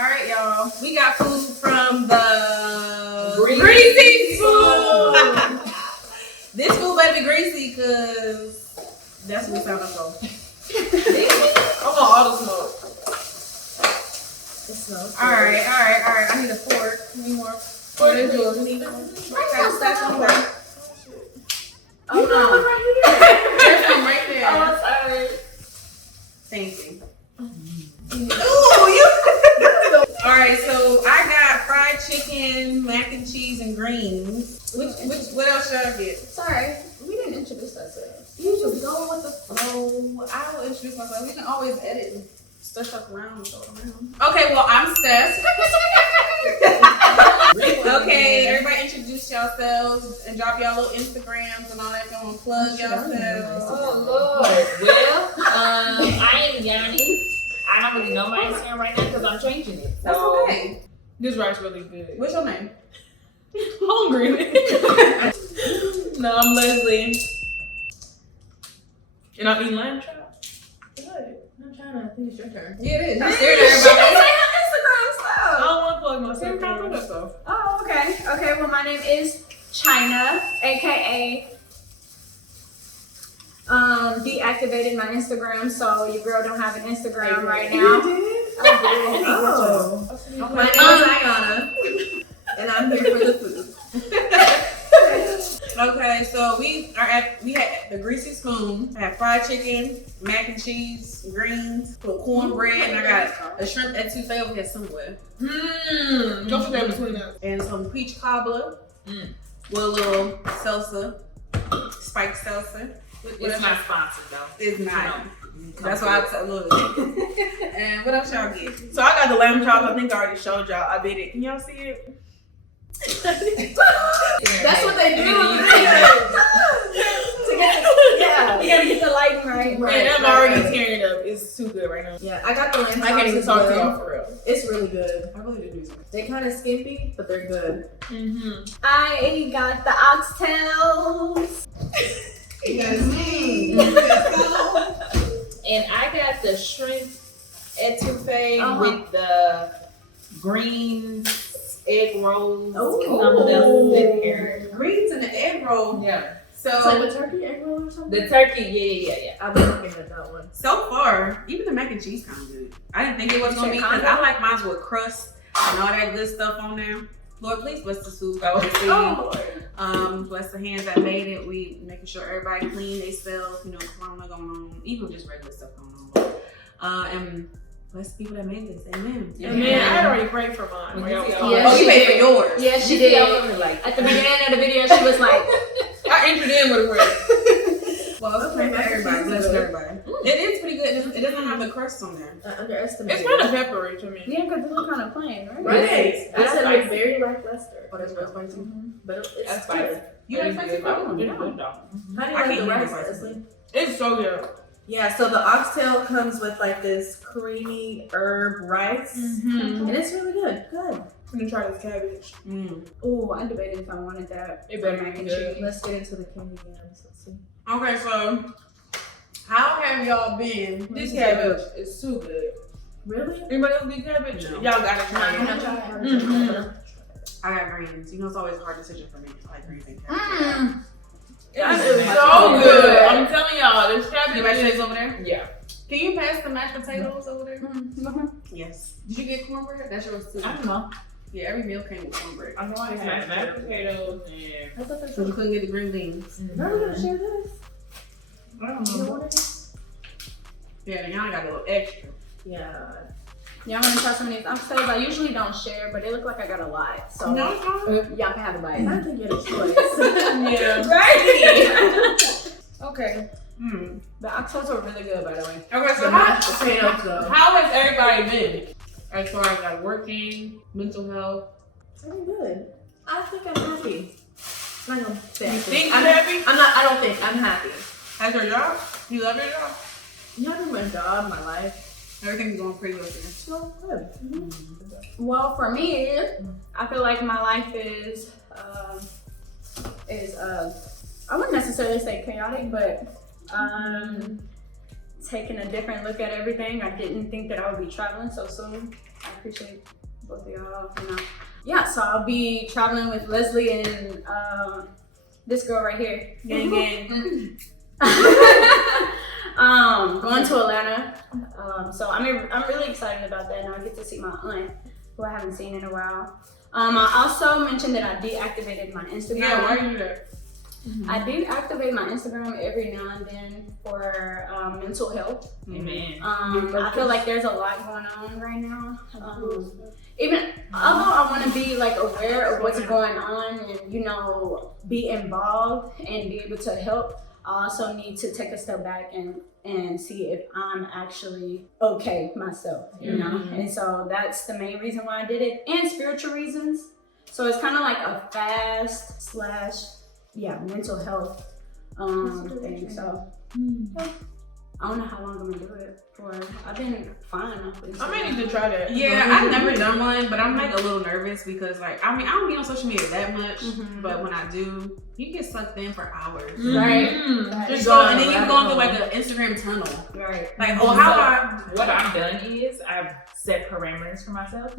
Alright, y'all. We got food from the Greasy Food. This food better be greasy because that's what we found us on. I want all the smoke. Alright. I need a fork. I need more. What is yours? Oh no. There's some right there. Oh, sorry. Thank you. Ooh, you. Alright, so I got fried chicken, mac and cheese, and greens. What else should I get? Sorry, we didn't introduce ourselves. You just go with the flow. I will introduce myself. We can always edit and stuff around and throw it around. Okay, well, I'm Steph. Okay, everybody introduce yourselves and drop y'all little Instagrams and all that. Go and plug yourselves. Oh, Lord. Well, I am Yanni. I don't really know my Instagram right now because I'm changing it. That's okay. This rice really good. What's your name? Hungry. No, I'm Leslie. And I'm eating lamb chop. Good. I'm trying to think it's your turn. Yeah, it is. I'm staring at everybody. Say her Instagram I stuff. don't want to plug myself. Oh, okay. Okay, well, my name is China, aka deactivated my Instagram, so your girl don't have an Instagram right now. You did? I did. Oh. My name is Ayana, and I'm here for the food. Okay, so we had the Greasy Spoon. I had fried chicken, mac and cheese, greens, put cornbread, and I got a shrimp etouffee over here somewhere. Don't forget between us. And some peach cobbler with a little salsa, spiked salsa. It's not sponsored though. It's not. That's why I said a little bit. And what else y'all get? So I got the lamb chops. I think I already showed y'all. I bit it. Can y'all see it? That's what they do. Yeah, you gotta get the lighting right. Yeah, I'm already tearing it up. It's too good right now. Yeah, I got the lamb chops. I can't even as talk to well. y'all for real. It's really good. I really did do something. They kind of skimpy, but they're good. Mm-hmm. I got the oxtails. And I got the shrimp etouffee with the greens, egg rolls, something else in there. Greens and the egg roll. Yeah. So a turkey egg roll or something? The turkey, yeah. I've been looking at that one. So far, even the mac and cheese kind of good. I didn't think it was gonna be because I like mine with crust and all that good stuff on there. Lord, please bless the soup. Bless the hands that made it. We making sure everybody clean themselves. You know, corona going on, even just regular stuff going on. And bless the people that made this. Amen. Amen. I had already prayed for mine. Oh, you paid for yours. Yeah, she did. At the beginning of the video, she was like, I entered in with a prayer. Well, it's okay for everybody. Bless everybody. It is pretty good. It doesn't have the crust on there. underestimated. It's kind of peppery to me. Yeah, because it look kind of plain, right? Right. It said like very lackluster. Oh, that's real spicy. But it's That's good. spicy. You like spicy food? It's good though. How do you I like can't the eat rice, spicy. Leslie? It's so good. Yeah, so the oxtail comes with like this creamy herb rice, Mm-hmm. and it's really good. Good. I'm gonna try this cabbage. Oh, I debated if I wanted that. It for better mac be and good. cheese. Let's get into the candy yams. Let's see. Okay, so how have y'all been? This cabbage is too good. Really? Anybody else get cabbage? No. Y'all gotta try Can I it. try it? Mhm. I got greens. You know, it's always a hard decision for me. I like greens and cabbage. It is so good. I'm telling y'all, this You cabbage mashed is. potatoes over there? Yeah. Can you pass the mashed potatoes over there? Mm-hmm. Yes. Did you get cornbread? That's yours too. I don't know. Yeah, every meal came with cornbread. I know I had mashed potatoes and. I thought that's So you couldn't get the green beans. Are we gonna share this? I don't You don't know. want it? Yeah, and y'all got a little extra. Yeah. Y'all want to try some of these oxtails? I usually don't share, but they look like I got a lot. So No, it's fine. y'all can have a bite. I think you had a choice. Yeah. Right? Okay. The oxtails are really good, by the way. Okay, so The mashed potatoes though. how has everybody been? As far as like working, mental health. I'm good. I think I'm happy. I'm not gonna say. You think I'm you're happy? I'm not. I don't think I'm happy. How's your job? You love your job? You know, my job, my life. Everything's going pretty good for So good. Well, for me, I feel like my life is I wouldn't necessarily say chaotic, but taking a different look at everything. I didn't think that I would be traveling so soon. I appreciate both of y'all. You know. Yeah, so I'll be traveling with Leslie and this girl right here. Gang, gang. Going to Atlanta. So I'm really excited about that. Now I get to see my aunt, who I haven't seen in a while. I also mentioned that I deactivated my Instagram. Yeah, why are you there? I deactivate my Instagram every now and then for mental health. Amen. I feel like there's a lot going on right now. Even although I want to be like aware of what's going on and, you know, be involved and be able to help, I also need to take a step back and see if I'm actually okay myself, you know? And so that's the main reason why I did it, and spiritual reasons. So it's kind of like a fast / mental health thing. So I don't know how long I'm gonna do it for. I've been fine. I may need to try that. Yeah, I've never done one, but I'm like a little nervous because like, I mean, I don't be on social media that much, but when I do, you get sucked in for hours. Right. Just go, and then you go through like an Instagram tunnel. Right. Like, what I've done is I've set parameters for myself.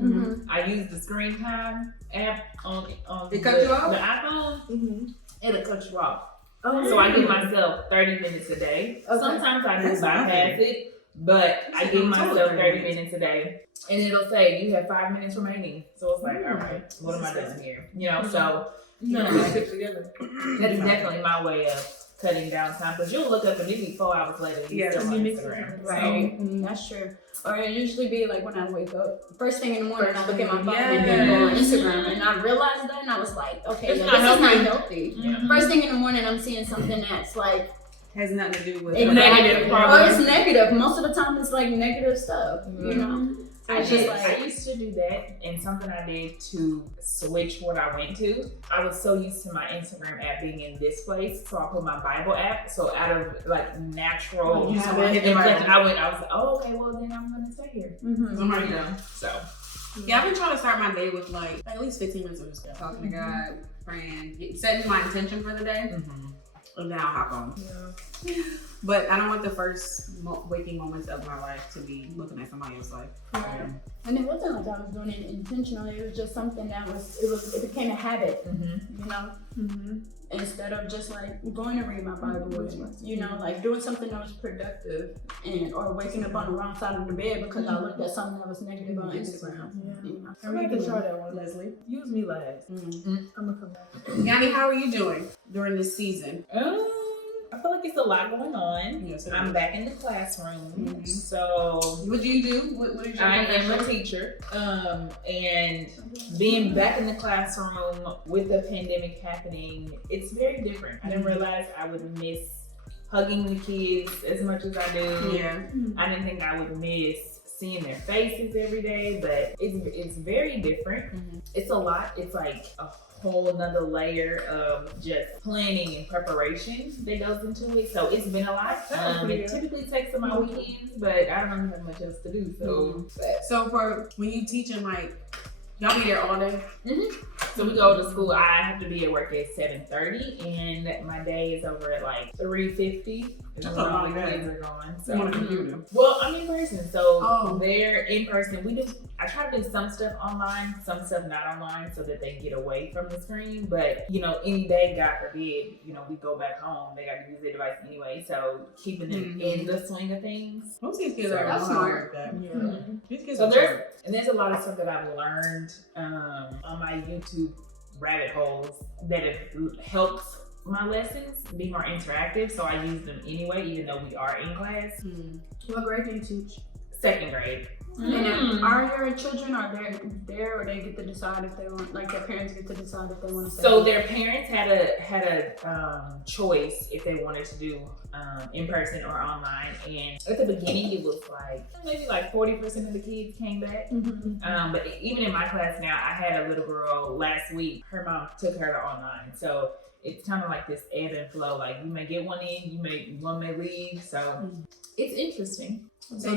I use the screen time app on It cut you off? the iPhone. It'll cut you off. So I give myself 30 minutes a day. Okay. Sometimes I do That's bypass it, but I give myself 30 minutes a day. And it'll say you have 5 minutes remaining. So it's like, all right, what am I doing here? You know, so that's definitely my way of cutting down time. Because you'll look up and it'll be 4 hours later. You still on Instagram. Right. That's true. Or it usually be like when I wake up, first thing in the morning, I look at my phone and then go on Instagram, and I realized that, and I was like, okay, this is not healthy. First thing in the morning, I'm seeing something that's like has nothing to do with negative, or it's negative. Most of the time, it's like negative stuff. You know. I used to do that, and something I did to switch what I went to. I was so used to my Instagram app being in this place, so I put my Bible app. So out of like natural, I was like, oh, okay, well then I'm gonna stay here. So yeah, I've been trying to start my day with like at least 15 minutes of just talking to God, praying, setting my intention for the day. And then I'll hop on. But I don't want the first waking moments of my life to be looking at somebody else's life. And it wasn't like I was doing it intentionally. It was just something that it became a habit, you know? Instead of just like going to read my Bible, you know, like doing something that was productive or waking up on the wrong side of the bed because I looked at something that was negative on Instagram. You know? I'm going to try that one, Leslie. Use me last. I'm going to come back. Yanni, how are you doing during this season? I feel like it's a lot going on. Yes, I'm back in the classroom. So what do you do? What is your I am a teacher. And being back in the classroom with the pandemic happening, it's very different. I didn't realize I would miss hugging the kids as much as I do. I didn't think I would miss seeing their faces every day, but it's very different. It's a lot. It's like a whole another layer of just planning and preparation that goes into it. So it's been a lot. It typically takes on my weekends, but I don't have much else to do. So for when you teaching, like, y'all be there all day? So we go to school. I have to be at work at 7:30, and my day is over at like 3:50. That's when all the kids are going. So on a computer. Well, I'm in person, so they're in person. I try to do some stuff online, some stuff not online, so that they get away from the screen. But you know, any day, God forbid, you know, we go back home, they got to use their device anyway. So keeping them in the swing of things. Most of these kids are smart. So there's a lot of stuff that I've learned on my YouTube rabbit holes that have helped my lessons be more interactive. So I use them anyway, even though we are in class. What grade do you teach? 2nd grade. And are your children there or they get to decide if they want, like their parents get to decide if they want to stay? So their parents had a choice if they wanted to do in person or online, and at the beginning it was like maybe like 40% of the kids came back. But even in my class now, I had a little girl last week, her mom took her to online, so it's kind of like this ebb and flow. Like you may get one in, one may leave. So it's interesting. So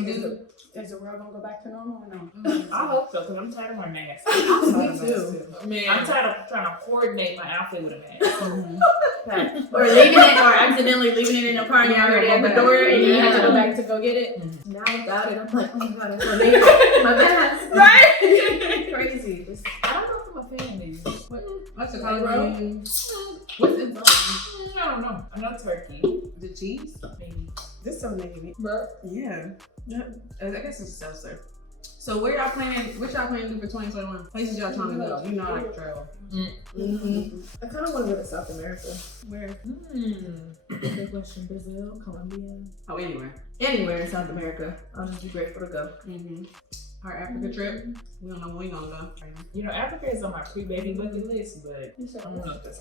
is the world gonna go back to normal or no? I hope so, because I'm tired of wearing masks. Me too. Man. I'm tired of trying to coordinate my outfit with a mask. Or leaving it, or accidentally leaving it in the car and you're already at the door and you have to go back to go get it. Now without it, I'm like, oh my god, I forgot my mask. Right? Crazy. I don't know if I'm a fan of these. What's the color? What's inside? I don't know. Another turkey. The cheese? Maybe. This so navy. Bro. Yeah. I guess it's a seltzer. So what y'all planning to do for 2021? Places y'all trying to go? You know I like to travel. I kind of want to go to South America. Where? Good question. Brazil, Colombia. Oh, anywhere. Anywhere in South America. I'll just be grateful to go. Our Africa trip. We don't know when we gonna go. You know, Africa is on my pre-baby bucket list, but You said I don't know if that's.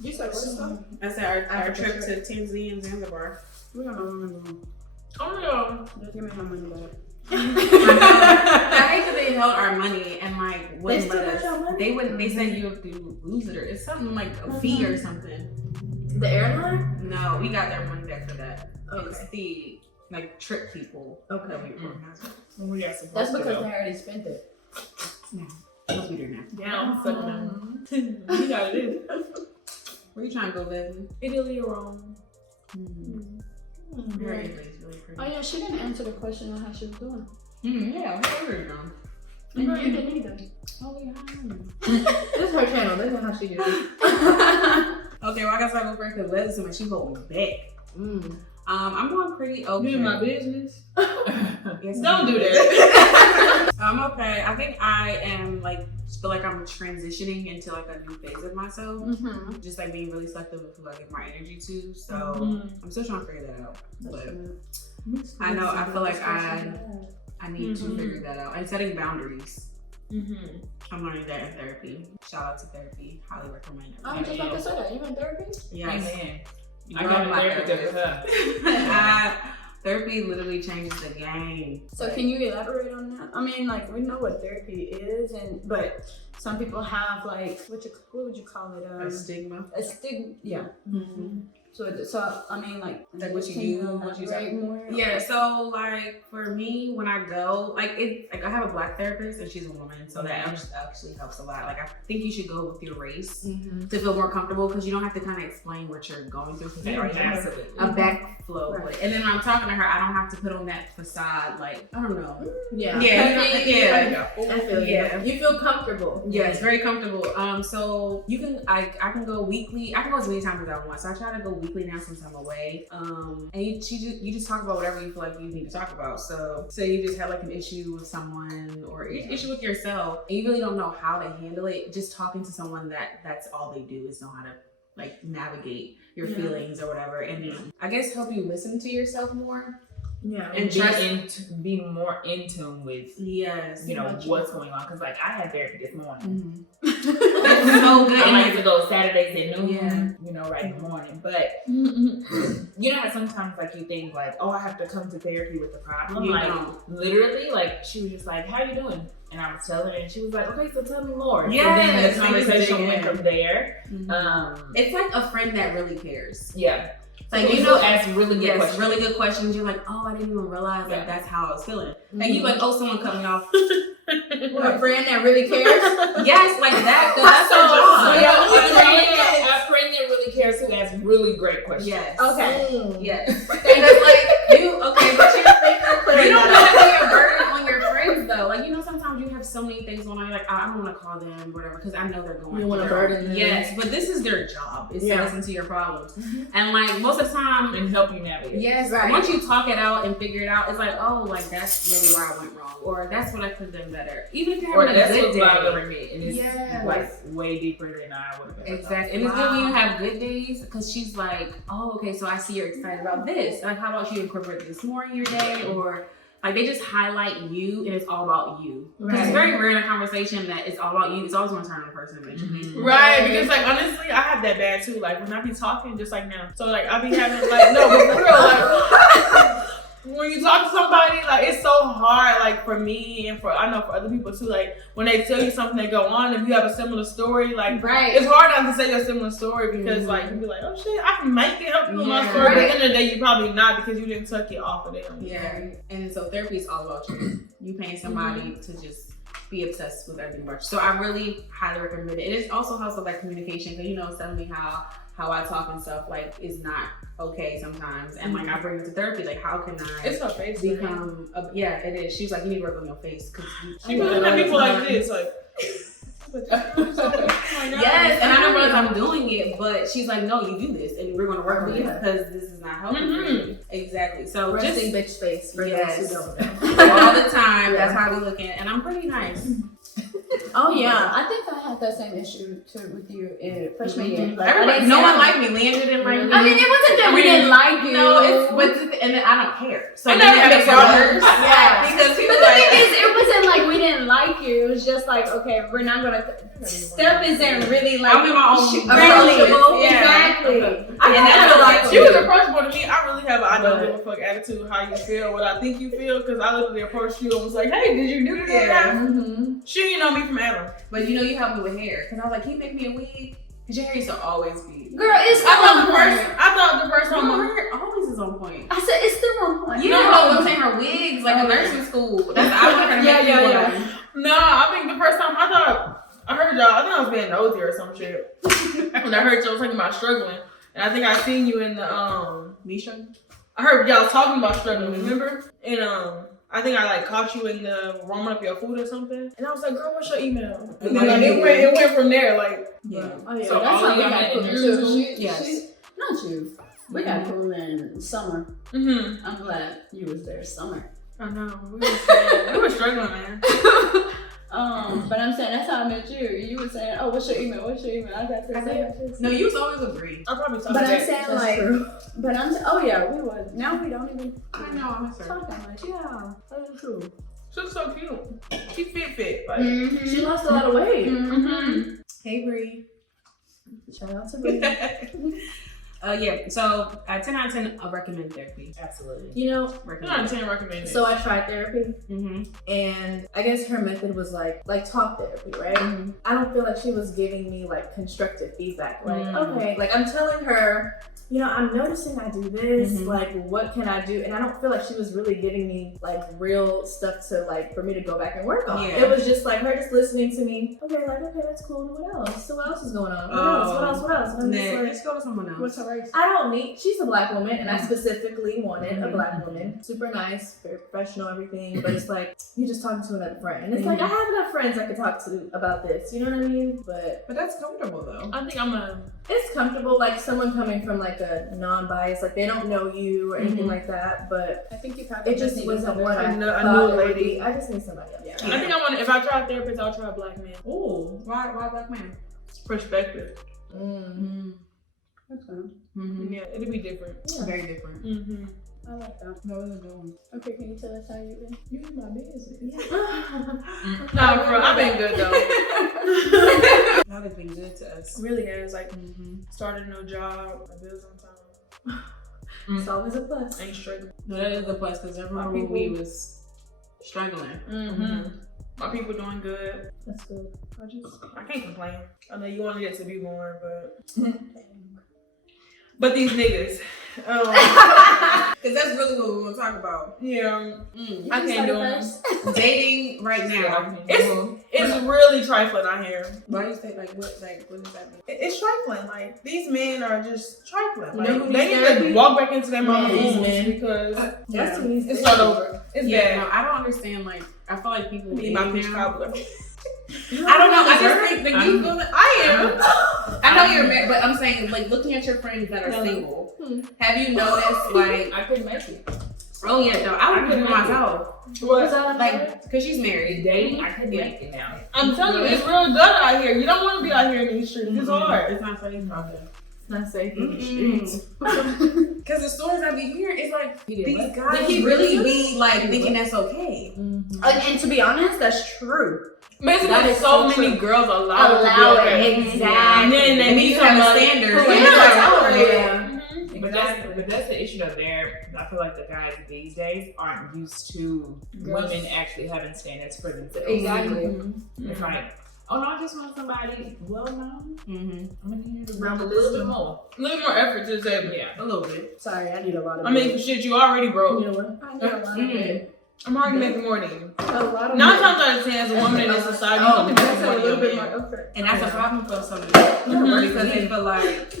You said what stuff? I said our trip to Tanzania and Zanzibar. We don't know when we're going. Oh no. Just give me my money back. I hate that they held our money and like wouldn't They still let got your us. money? They wouldn't. They said you have to lose it or it's something like a fee or something. The airline? No, we got their money back for that. It's Okay. the like trip people that we organized. We got some. That's because they already spent it. What's we do now? down. So you gotta do. Where you trying to go, Leslie? Italy or Rome. Her Italy is really pretty. Oh yeah, she didn't answer the question on how she was doing. Yeah, where are you going? And you didn't either. Oh yeah. This is her channel. This is how she do it. Okay, well I guess I'll go first because Leslie said she holding me back. I'm going pretty okay. You in my business? Yes, Don't do that. I'm okay. I think I am like feel like I'm transitioning into like a new phase of myself. Just like being really selective with who I give my energy to. So I'm still trying to figure that out. But I know I feel like I need to figure that out. And setting boundaries. I'm learning that in therapy. Shout out to therapy. Highly recommend it. I was just about to say that. You in therapy? Yes. Amen. You I love got my a therapist therapist. with her. Therapy literally changes the game. So can you elaborate on that? I mean, like we know what therapy is, but some people have like what would you call it? A stigma. A stigma. Yeah. So I mean, like what you do, what you say. More? Yeah. So like for me, when I go, like I have a black therapist and she's a woman, so that actually helps a lot. Like I think you should go with your race to feel more comfortable because you don't have to kind of explain what you're going through because they already have a backflow. Right. And then when I'm talking to her, I don't have to put on that facade. Like I don't know. Yeah. I feel you feel comfortable. Yeah, it's very comfortable. So you can I can go weekly. I can go as many times as I want. So I try to go weekly now since I'm away. And you just talk about whatever you feel like you need to talk about. So you just have like an issue with someone or an issue with yourself, and you really don't know how to handle it. Just talking to someone that's all they do is know how to like navigate your feelings or whatever, and I guess help you listen to yourself more. Yeah, and be more in tune with what's going on. Because like I had therapy this morning. It's so good. I like to go Saturdays at noon. Right in the morning. But you know how sometimes like you think like, oh, I have to come to therapy with the problem. Literally, like she was just like, how you doing? And I was telling her, and she was like, okay, so tell me more. Yeah, so then the conversation went from there. It's like a friend that really cares. Yeah. Like ask really good questions. Really good questions. You're like, oh, I didn't even realize that that's how I was feeling. And you like, oh, someone cut me off. A friend that really cares. Yes, like that. That's our job. A friend that really cares who asks really great questions. Yes. Okay. Yes. And it's like you. Okay, but you don't want to be a burden on your friends though. Like sometimes you have so many things going on. You're like, I don't want to call them, whatever, because I know they're going. You want to burden them. Yes, but this is their job. Is to listen to your problems, and like most of the time, and help you navigate. Yes, right. Once you talk it out and figure it out, it's like, oh, like that's really where I went wrong, or that's what I could have done better. Even if you're having a good day, bothering me, and it's like way deeper than I would have. Exactly, and it's good when you have good days because she's like, oh, okay, so I see you're excited about this. Like, how about you incorporate this more in your day, or like they just highlight you and it's all about you. Because it's very rare in a conversation that it's all about you. It's always going to turn on the person eventually. Right, because like honestly, I have that bad too. Like when I be talking, just like now. So like I be having like no, but for real, like when you talk to somebody, like it's so hard, like for me and I know for other people too, like when they tell you something that go on, if you have a similar story, like it's hard not to say your similar story because like you be like, oh shit, I can make it help you with my story. But at the end of the day, you probably not because you didn't tuck it off of them. Yeah, and so therapy is all about you. You paying somebody to just be obsessed with everything about you. So I really highly recommend it. And it also helps with like communication because you know, it's telling me how I talk and stuff like is not okay sometimes, and like I bring it to therapy. Like, how can I? It's her face. Become? Yeah, it is. She was like, you need to work on your face because she looking at people like this, like. Yes, and I don't realize I'm doing it, but she's like, no, you do this, and we're going to work on this because this is not helping for you. Exactly. So resting bitch face for those who don't know. All the time. That's how we looking, and I'm pretty nice. Oh yeah, I think I had that same issue too with you in freshman year. Like, no one liked me. Leanne didn't like me. I mean, it wasn't that we didn't like you. No, and then I don't care. So I never makes it worse. Yeah, because people but the thing is, it wasn't like we didn't like you. It was just like, okay, we're not gonna. Steph isn't really like. I'm in my own approachable. Yeah. Exactly. She was approachable to me. I really have an I don't give a fuck attitude. How you feel, what I think you feel, because I literally approached you and was like, hey, did you do this? Yeah. She didn't know me from Adam. But you know, you helped me with hair. Because I was like, can you make me a wig? Because your hair used to always be. Girl, it's I thought the first time her hair always is on point. I said, it's still on point. You know how I'm saying her wigs, like in nursing school. That's I want her to make me one. No, I think the first time I heard y'all, I think I was being nosy or some shit. When I heard y'all talking about struggling. And I think I seen you in the, Me struggling? I heard y'all talking about struggling, remember? And, I think I like caught you in the warming up your food or something. And I was like, girl, what's your email? And then it went from there, like. Yeah. Oh, yeah. So That's how we got cool too. Yes. Not you. We got cool in summer. Mm-hmm. I'm glad you was there summer. I know. We were struggling, man. But I'm saying that's how I met you. You were saying, "Oh, what's your email? What's your email?" I got this. No, you was always agree. I probably talked But about I'm saying like, but I'm oh yeah, we would. Now we don't even. I know, I miss her. Talk that much. Yeah, that's true. She's so cute. She fit. Like, She lost a lot of weight. mm-hmm. Hey, Bree. Shout out to Bree. Yeah, so 10 out of 10, I recommend therapy. Absolutely. You know, 10 out of 10 recommended. so I tried therapy, Mm-hmm. and I guess her method was like talk therapy, right? Mm-hmm. I don't feel like she was giving me like constructive feedback. Like, Mm. okay, like I'm telling her, you know, I'm noticing I do this. Like, what can I do? And I don't feel like she was really giving me like real stuff to like for me to go back and work on. Yeah. It was just like her just listening to me. Okay, that's cool. What else? So what else is going on? What else? And I'm just like, let's go to someone else. What's her race? I don't need. She's a black woman, and I specifically wanted a black woman. Super nice, very professional, everything. But it's like you're just talking to another friend, and it's like I have enough friends I could talk to about this. You know what I mean? But that's comfortable though. I think I'm gonna. it's comfortable, like someone coming from like a non-biased, like they don't know you or anything like that. But I think you probably it just wasn't what I a thought new it would lady. be. I just need somebody else. Yeah. I think I want. If I try a therapist, I'll try a black man. Ooh, why black man? Perspective. That's fine. Mm-hmm. Yeah, it'll be different. Very different. Mm-hmm. I like that. No, it's a good one. Okay, can you tell us how you've been? You in my business. Mm. Nah, bro, I've been good though. That has been good to us. Really has. Like, started a new job, my bills on time. It's always a plus. Ain't struggling. No, that is a plus because everyone we was struggling. My people doing good. That's good. I can't complain. I know you wanted it to be more, but these niggas. Because that's really what we want to talk about. Yeah. I can't do it. Dating right now. It's really trifling out here. Why you say what does that mean? It's trifling. Like, these men are just trifling. Like, You know who they needs need to walk back into their mama's These rooms men. because That's who needs it's to not over. It's Yeah, bad. no, I don't understand. Like, I feel like people Be my dating bitch now. cobbler. I don't know. I just think that you feel that I am. I know you're married, but I'm saying, like, looking at your friends that are single, have you noticed, like, I couldn't make it. oh yeah, no, I would put it myself, What? like, because she's married. Dating, I couldn't make it now. I'm telling you, it's real good out here. You don't want to be out here in these streets. It's hard. It's not safe out there. It's not safe in the streets. Because the stories I be hearing, it's like these guys he really be like thinking that's okay. And to be honest, that's true. Basically, That is so so many true. girls allow Allow to be it, okay. exactly. And then they And meet you have a somebody standard. who and ain't it's like, like, oh, Yeah. But that's the issue though. I feel like the guys these days aren't used to women actually having standards for themselves. Exactly. It's like, oh no, I just want somebody well known. I'm gonna need to bring Broke a little bit more. A little more effort to the table. Yeah. A little bit. Sorry, I need a lot of. I mean, shit, you already broke. you know what? I need a lot of it. I'm already making more than you. A lot of 9 times out of 10, as a woman in this society, you only That's make a more little than bit your more man. effort. And that's a problem for some people because they feel like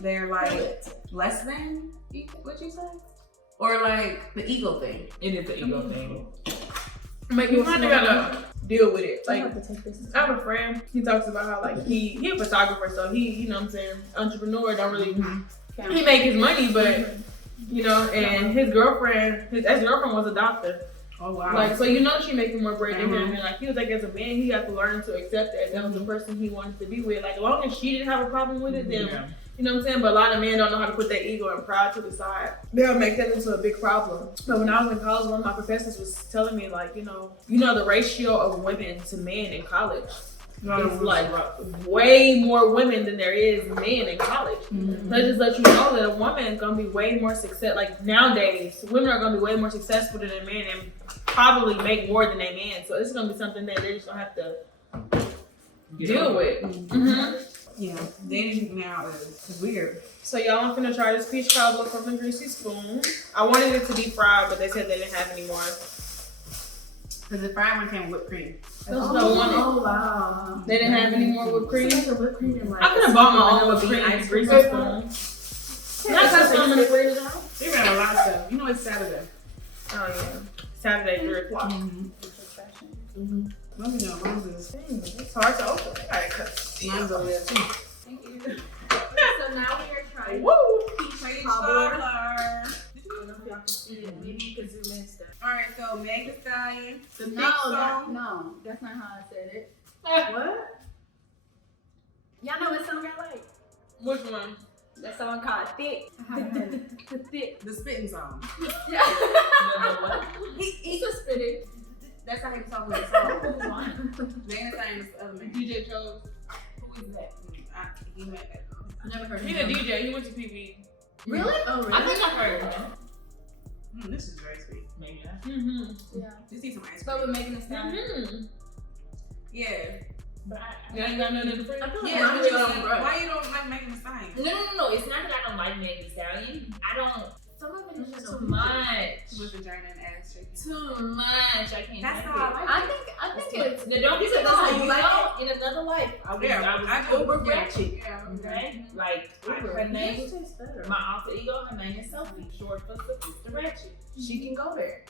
they're like less than, what you say? Or like the ego thing. It is the ego thing. But you kind of gotta deal with it. I Like, have to take this. I have a friend, he talks about how like he a photographer, so he, you know what I'm saying, entrepreneur, don't really, he make his money, but you know, and his ex-girlfriend was a doctor. Oh wow. Like, so you know she making more bread than him, and like he was like, as a man, he had to learn to accept that was the person he wanted to be with. Like, as long as she didn't have a problem with it, then you know what I'm saying. But a lot of men don't know how to put their ego and pride to the side. They'll make that into a big problem. But when I was in college, one of my professors was telling me like, you know the ratio of women to men in college. It's like way more women than there is men in college. So I just let you know that a woman is gonna be way more success. Like nowadays, women are gonna be way more successful than a man and probably make more than a man. So it's gonna be something that they just don't have to deal with. Yeah, dating now is weird. So y'all, I'm finna try this peach cobbler from the Greasy Spoon. I wanted it to be fried, but they said they didn't have any more. Because the fried one came with whipped cream. Oh wow. They didn't have any more whipped cream. It's like a whipped cream and like. I could have bought my own whipped cream ice Greasy cream. Spoon. Not just some in the fridge. They got a lot of stuff. You know it's Saturday. Oh yeah, Saturday 3 o'clock. Let me know. Roses. It's hard to open. I gotta cut. Mine's over there too. Thank you. So now we are trying Woo! Peach cobbler. cobbler. I don't know if y'all can see it. Maybe you can zoom in stuff. Alright, so Meg Thee Stallion. The thick No, song. no, that's not how I said it. What? Y'all know what song I like? Which one? That song called Thick. The Thick. The spitting song. Yeah. He's a spitting. That's how he was talking with the song. Meg Thee Stallion is the other man. DJ Chose. Who is that? He met that. I never heard of He's a DJ. He went to PV. Really? Oh, really? I think I've heard of him. This is very sweet. Maybe not. Yeah. Just need some ice So cream. we're making a sound. Yeah. But You ain't got nothing in the fridge? I feel like Yeah, mine but is you on don't, bread. why you don't like Megan Thee Stallion? No. It's not that I don't like Meg Thee Stallion. I don't. Some of it is just too much. With vagina and ass shaking. Too much. I can't. That's take how it. I I think it's. Now, don't get me That's how wrong. you like In another life, I was I uber ratchet. Yeah. Okay, like her name, tastes better. my alter ego. Her name is Sophie, short for Sister Ratchet. She can go there.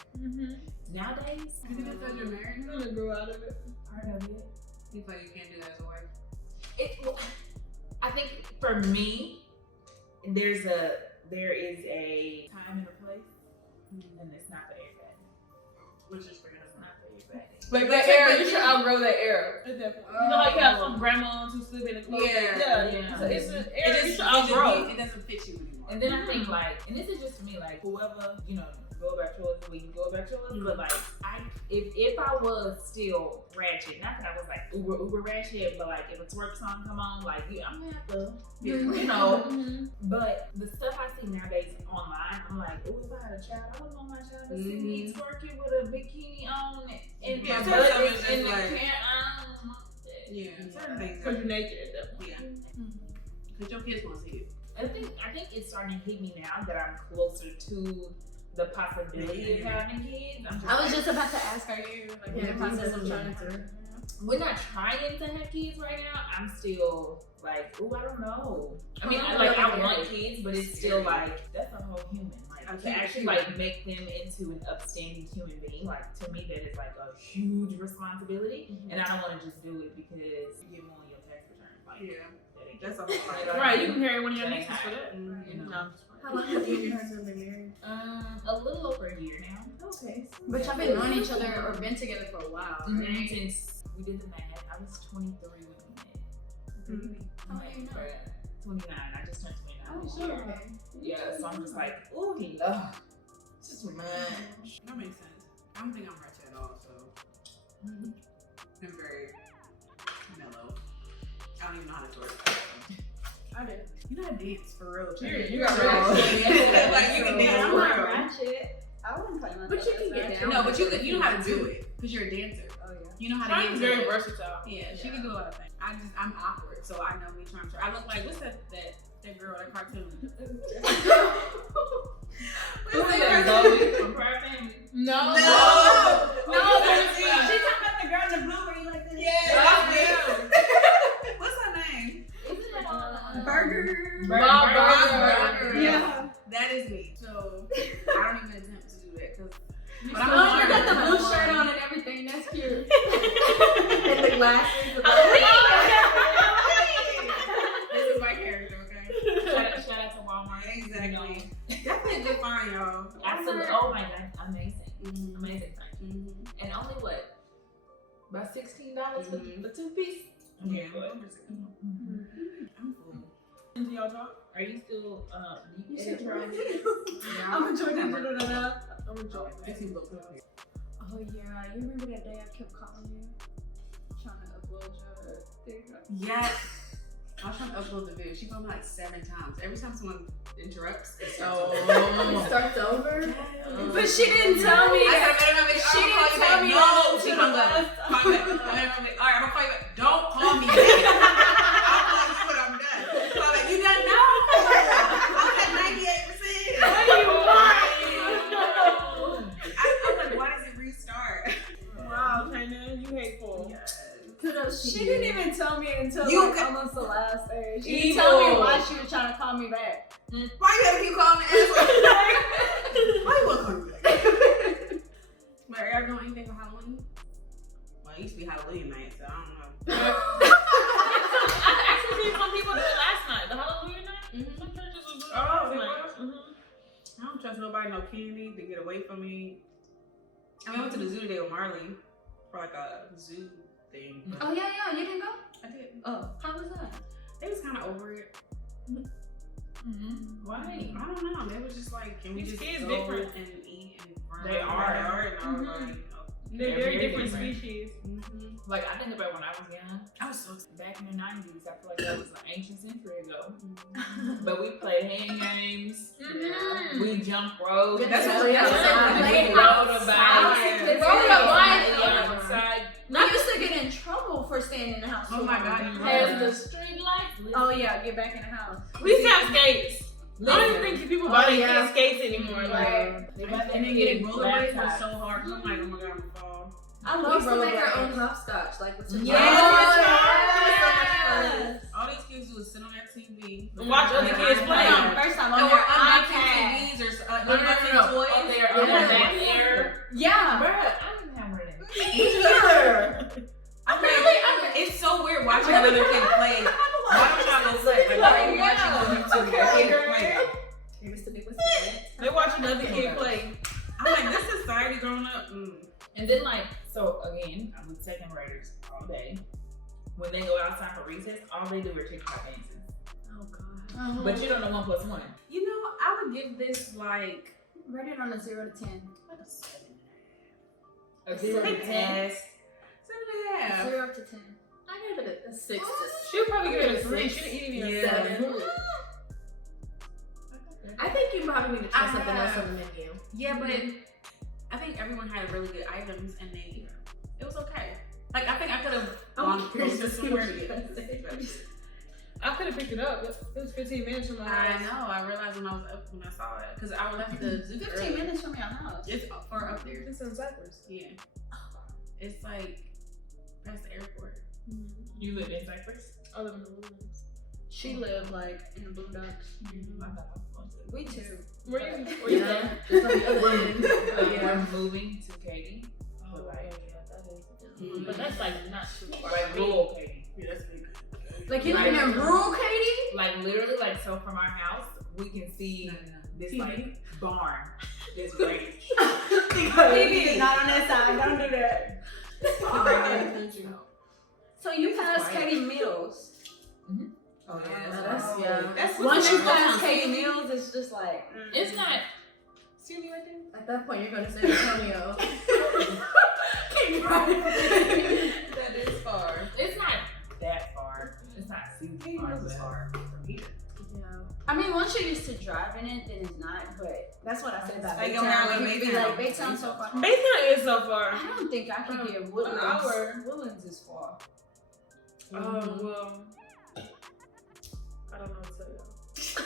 Nowadays, You think it's because you're married? I'm gonna grow out of it. part of it. You feel like you can't do that as a wife? I think for me, there is a time and a place, and it's not for everybody. Which is for him. It's not for everybody. Like that era, you should outgrow that era. You know, like you have some grandmas who sleep in the clothes. Yeah. So it's an It era you just should outgrow. it doesn't fit you anymore. And then I think like, and this is just me, like whoever, go about yours the way you go about yours. But like, if I was still ratchet, not that I was like uber ratchet, but like if a twerk song come on, like I'm gonna have to, But the stuff I see nowadays online, I'm like, oh, if I had a child, I wouldn't want my child to see me twerking with a bikini on and my butt is in the camera. Yeah, certain things. Because you're naked at that point. Yeah. Because your kids want to see it. I think it's starting to hit me now that I'm closer to the possibility of having kids. I was just about to ask, are you like in the process of trying to? We're not trying to have kids right now. I'm still like, oh, I don't know. I mean, I want kids, but it's still like that's a whole human. Like to actually like make them into an upstanding human being. Like to me, that is like a huge responsibility, and I don't want to just do it because you get more on your tax return. Like, That's a whole Right, you can carry one of your nieces for that. No. How long have you and your husband been married? A little over a year now. Okay. But y'all been knowing each other or been together for a while. And since we did the math, I was 23 when we met. How old are you now? 29. I just turned 29 Oh, this year. okay. Yeah, so I'm just like, ooh, love. This is too much. That makes sense. I don't think I'm ratchet at all, so I'm very mellow. I don't even know how to twerk. I do. You gotta dance for real. You got real. Like you can dance I'm for not real. ratchet. I wouldn't play myself. But you can get down. No, but you know how to do it because you're a dancer. Oh yeah. You know how to Charm get is into very it. versatile. Yeah, she can do a lot of things. I'm awkward, so I know me charm. I look like what's that girl, that cartoon? Who's that? Zoe from Prior Family. No. She's talking about the girl in the blue where you like this. Yeah. What's her name? Burger. Burger. Yeah, that is me. So I don't even attempt to do that because. You got the blue shirt on and everything. That's cute. And the glasses. This is my character, okay? Shout out to Walmart. Exactly. Definitely a good find, y'all. Absolutely. Oh my god, amazing. Mm-hmm. Amazing find. Mm-hmm. And only what? About $16 for Mhm. the 2-piece? Yeah. I'm full. Do y'all talk? Are you still You edit said your own what? videos? I'm enjoying it. I'm enjoying it. If you look up here. Oh yeah, you remember that day I kept calling you, trying to upload your thing? Yes. I was trying to upload the video. She called me like 7 times. Every time someone interrupts, it starts over. It starts over. But she didn't tell me. I said, She didn't tell me No, that. she comes up. Call me back. All right, I'm gonna call you back. Don't call me back. I'll call you when I'm done. So I'm like, you done now? I'm at 98%. What do you want? I'm like, why does it restart? Wow, China, you hateful. She didn't even tell me until You like, could- almost the last day. She didn't Evil. tell me why she was trying to call me back. Why you gotta keep calling me? Why you wanna call me back? But are y'all doing anything for Halloween? Well, it used to be Halloween night, so I don't know. I actually seen some people do it last night. The Halloween night. Mhm. Some churches was doing it Oh, last they night. was? Mhm. I don't trust nobody, no candy to get away from me. I mean, I went to the zoo today with Marley for like a zoo thing. But Oh yeah, you didn't go? I did. Oh, how was that? They was kind of over it. Mhm. Why? I don't know. They was just like, can we These just kids go different. and eat and run They around are. the yard? And I was Mhm. like, They're very different species. Like I think about when I was young, I was so excited. back in the 90s. I feel like that was an ancient century ago. But we played hand games. We jumped ropes. That's we what rode we played a outside. bike. Rode a bike. Outside. We used to get in trouble for staying in the house. Oh my God, you As were. the street lights. Oh yeah, get back in the house. We used to have skates. I don't even think people buy these kids skates anymore. Like, And then getting rollerblades was so hard. I'm like, oh my God, I'm gonna fall. I We love used to make our own rollerblades. hopscotch, like with some Yes. All these kids do is sit on their TV And watch other kids play. Hold on, first time on Or their unboxing iPad. TVs or No. unboxing toys. Up there, on Yeah. the back there. Yeah. Bruh, I didn't have one of them. I'm like, it's so weird watching another kid play. Why don't y'all go play? Like, why are you watching on YouTube? Okay, Your kid play. It used to be with that. They watch another kid play. I'm like, this society growing up. And then like, so again, I'm with second graders all day. When they go outside for recess, all they do are TikTok dances. Oh god. But you don't know 1 + 1. You know, I would give this like Rate it on a 0 to 10. a 7. A 0 to 10. 7.5. 0 to 10. I gave it a 6 to She'll probably give it a 3. She didn't even Yeah. a 7. I think you probably need to try something else on the menu. Yeah, but I think everyone had really good items and it was okay. Like, I think I could have gone curious closer to see somewhere what to you get guys it. I could have picked it up. It was 15 minutes from my I house. know. I realized when I was up when I saw it because I left the zoo 15 early. minutes from your house. It's far up there. It's in Cypress. Yeah, it's like past the airport. You live in Cypress? I live in the Woodlands. She lived like in the boondocks. I thought I was going to. We too. Where you? Yeah. Just on the other end. We're moving to Katy. Oh, But, like, Mhm. but that's like not like rural Katy. Yeah, that's big. Like you living in rural Katy? Like literally, like so from our house, we can see this like barn, this ranch. Katy is not on that side. Don't do that. So you passed Katy Mills. Oh That's Once you the pass next Katy one. Mills, it's just like It's not. See me right there? At that point, you're going to San Antonio. That is far. It's not that far. It's not super Katy far. Mills is but- far from here. mean, once you're used to driving it, then it's not. But that's what I said about Like, go down Baytown. to Like, Baytown. like Baytown so far. Baytown is so far. I don't think I could get Woodlands. hour. Woodlands is far. Oh, well. I don't know what to tell you. I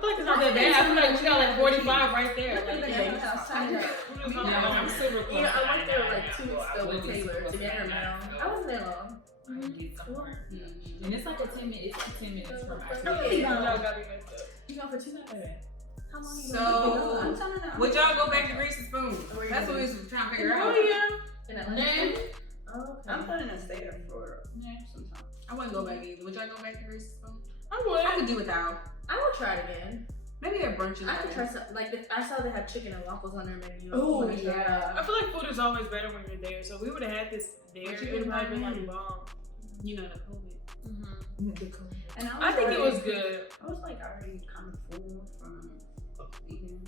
feel like it's not that bad. I feel like we got like 45 right there. I'm super close. I went there like 2 weeks ago with Taylor to get her mail. I wasn't there long. I can get somewhere. And it's like 10 minutes. It's 10 minutes from our Okay. Y'all got me messed up. You gone for 2 nights? How long you So, I'm telling you. would y'all go back to Greasy Spoon? Where That's you what we was trying to figure Oh, out. yeah. In Atlanta? Oh, okay. I'm planning to stay there for some time. I wouldn't go back either. Would y'all go back to Greasy Spoon? I would. I could do without. I will try it again. Maybe their brunches. I could try some. Like I saw they have chicken and waffles on their menu. Oh, When I tried it. yeah. I feel like food is always better when you're there. So if we would have had this there, But you it would have been couldn't like bomb. You know, the COVID. And I think it was good. I was like already kind of full from eating.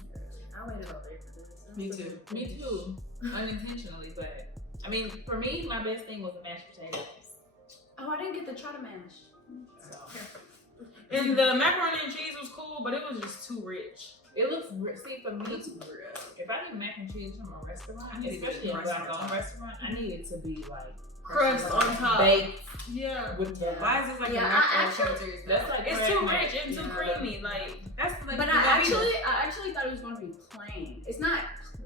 I waited all day for this. Me too. Me too. Unintentionally, but I mean, for me, my best thing was the mashed potatoes. Oh, I didn't get to try the mash. And the macaroni and cheese was cool, but it was just too rich. It looks see for me. If I need mac and cheese from a restaurant, especially a black-owned restaurant, I need it to be like Crust on top. baked Yeah. with Why is this like Yeah, a I macro actually- filters? That's like It's bread too mac. rich and too creamy. Like That's like. But you I know, actually thought it was going to be plain. It's not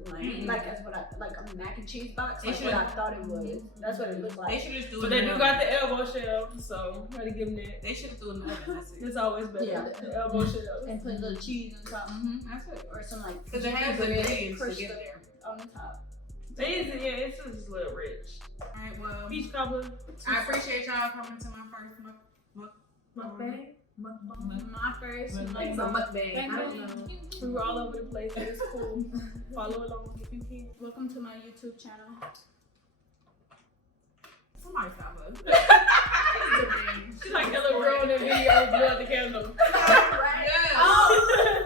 plain, like that's what I like a mac and cheese box. They That's what I thought it was. That's what it looked They like. should just do but it. they in do the got the elbow shell, so gotta give them that. They should have threw it in the oven. That's it. It's always better. Yeah. The elbow shell. And put a little cheese on top, That's it. or some like Because it has the bread ingredients to crushed get up there. on the top. It's just a little rich. Alright, well, Peach cobbler. I appreciate y'all coming to my first Mukbang? Mukbang? My first, It's like, a mukbang. I don't know. We were all over the place. It was cool. Follow along if you can. welcome to my YouTube channel. Somebody stop us. She's like the little girl in the video who blew out the candle. Yes. Oh,